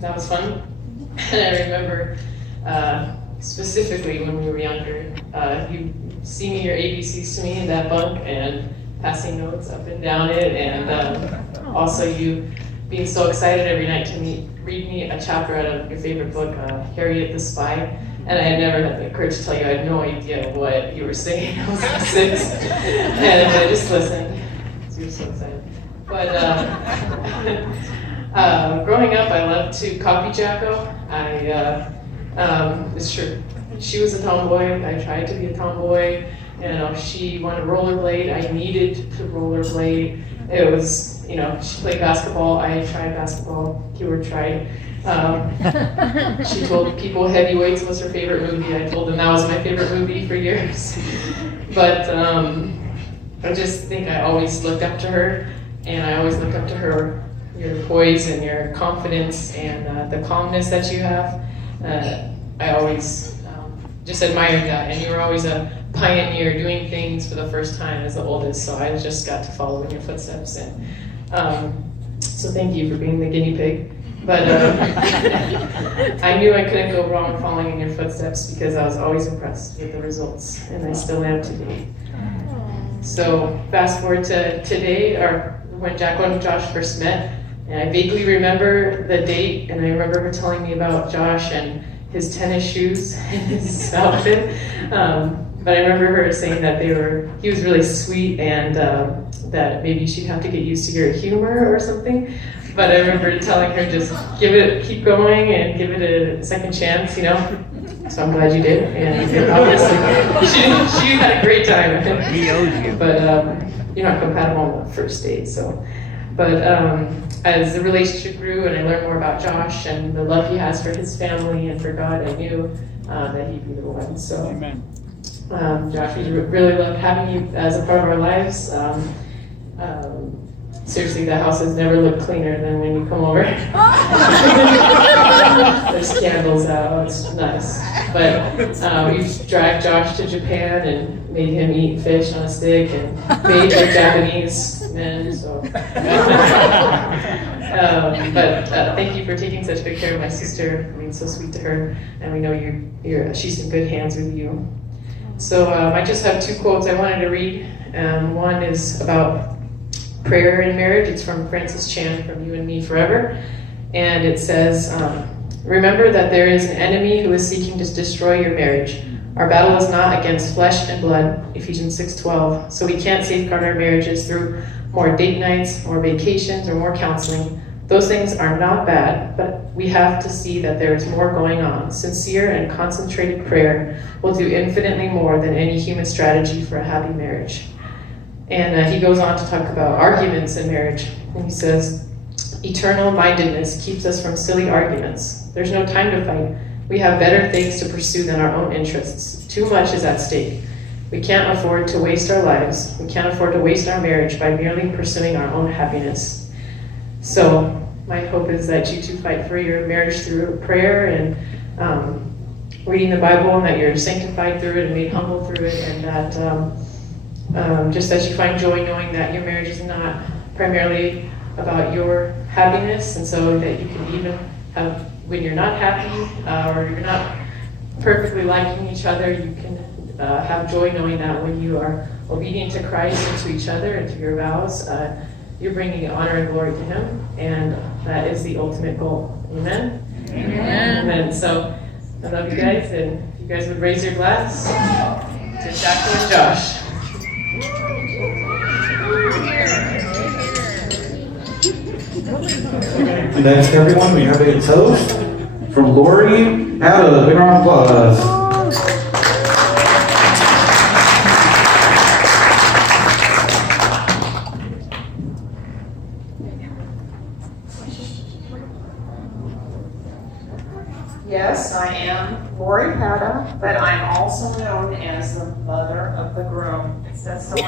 that was fun. And I remember specifically when we were younger, you singing your ABCs to me in that bunk and passing notes up and down it, and also you being so excited every night to read me a chapter out of your favorite book, Harriet the Spy. And I had never had the courage to tell you, I had no idea what you were saying. I was like 6, and I just listened. You were so excited. But growing up, I loved to copy Jacko. It's true. She was a tomboy. I tried to be a tomboy. You know, she wanted to rollerblade. I needed to rollerblade. It was, you know, she played basketball. I tried basketball. Keyword tried. She told people Heavyweights was her favorite movie. I told them that was my favorite movie for years. But I just think I always looked up to her, and I always looked up to her, your poise and your confidence and the calmness that you have. I always just admired that, and you were always a pioneer doing things for the first time as the oldest, so I just got to follow in your footsteps. And so thank you for being the guinea pig. But I knew I couldn't go wrong following in your footsteps because I was always impressed with the results, and I still am today. So fast forward to today, or when Jacko and Josh first met, and I vaguely remember the date, and I remember her telling me about Josh and his tennis shoes and his outfit. But I remember her saying that he was really sweet, and that maybe she'd have to get used to your humor or something. But I remember telling her just keep going and give it a second chance, you know. So I'm glad you did, and obviously she had a great time. He owes you. But you're not compatible on the first date, so. But as the relationship grew and I learned more about Josh and the love he has for his family and for God, I knew that he'd be the one. So, Amen. Josh, we really love having you as a part of our lives. Seriously, the house has never looked cleaner than when you come over. There's candles out, it's nice. But we've dragged Josh to Japan and made him eat fish on a stick and made like Japanese men, so. But thank you for taking such good care of my sister, being so sweet to her, and we know she's in good hands with you. So I just have 2 quotes I wanted to read. One is about prayer in marriage. It's from Francis Chan from You and Me Forever. And it says, remember that there is an enemy who is seeking to destroy your marriage. Our battle is not against flesh and blood, Ephesians 6:12. So we can't safeguard our marriages through more date nights, more vacations, or more counseling. Those things are not bad, but we have to see that there is more going on. Sincere and concentrated prayer will do infinitely more than any human strategy for a happy marriage. And he goes on to talk about arguments in marriage. And he says, eternal mindedness keeps us from silly arguments. There's no time to fight. We have better things to pursue than our own interests. Too much is at stake. We can't afford to waste our lives. We can't afford to waste our marriage by merely pursuing our own happiness. So my hope is that you two fight for your marriage through prayer and reading the Bible, and that you're sanctified through it and made humble through it, and that just as you find joy knowing that your marriage is not primarily about your happiness, and so that you can even have, when you're not happy or you're not perfectly liking each other, you can have joy knowing that when you are obedient to Christ and to each other and to your vows, you're bringing honor and glory to Him, and that is the ultimate goal. Amen? Amen. Amen. So I love you guys, and if you guys would raise your glass to Jacko and Josh. Next, everyone, we have a toast from Lori Ada. Big round of applause. Yes, I am Lori Hada, but I'm also known as the mother of the groom. It says so on